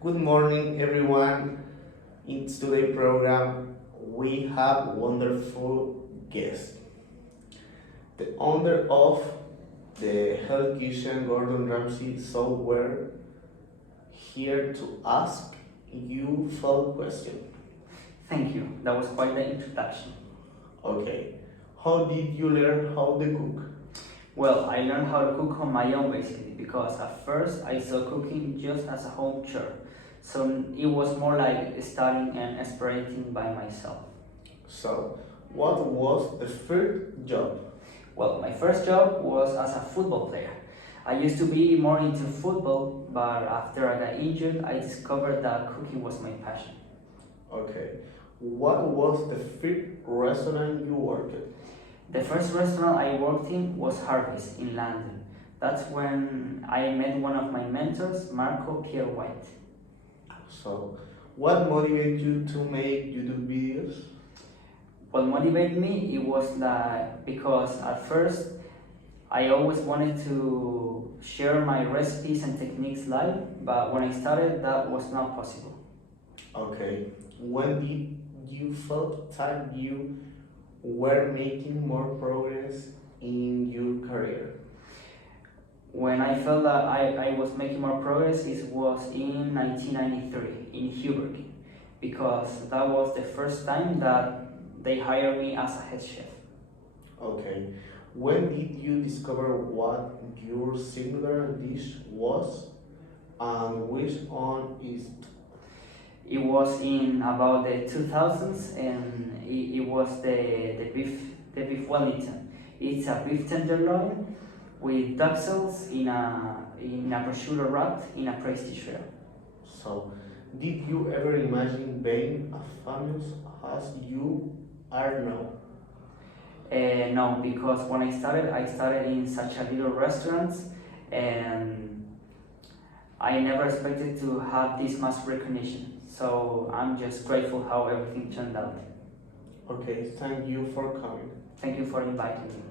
Good morning, everyone. In today's program, we have wonderful guest, the owner of the health kitchen, Gordon Ramsay software, here to ask you 12 questions. Thank you. That was quite the introduction. Okay. How did you learn how to cook? Well, I learned how to cook on my own basically because at first I saw cooking just as a home chore. So it was more like studying and experimenting by myself. So, what was the first job? Well, my first job was as a football player. I used to be more into football, but after I got injured, I discovered that cooking was my passion. Okay. What was the first restaurant you worked at? The first restaurant I worked in was Harvey's in London. That's when I met one of my mentors, Marco Pierre White. So, what motivated you to make YouTube videos? What motivated me, it was like because at first I always wanted to share my recipes and techniques live, but when I started, that was not possible. Okay. When did you felt that you were making more progress in your career? When I felt that I was making more progress, it was in 1993 in Hubert, because that was the first time that they hired me as a head chef. Okay. When did you discover what your singular dish was and which one is it? It was in about the 2000s, and it was the beef Wellington. It's a beef tenderloin with duck cells in a prosciutto wrapped in a pasty trail. So, did you ever imagine being as famous as you are now? No, because when I started in such a little restaurant, and I never expected to have this much recognition. So I'm just grateful how everything turned out. Okay, thank you for coming. Thank you for inviting me.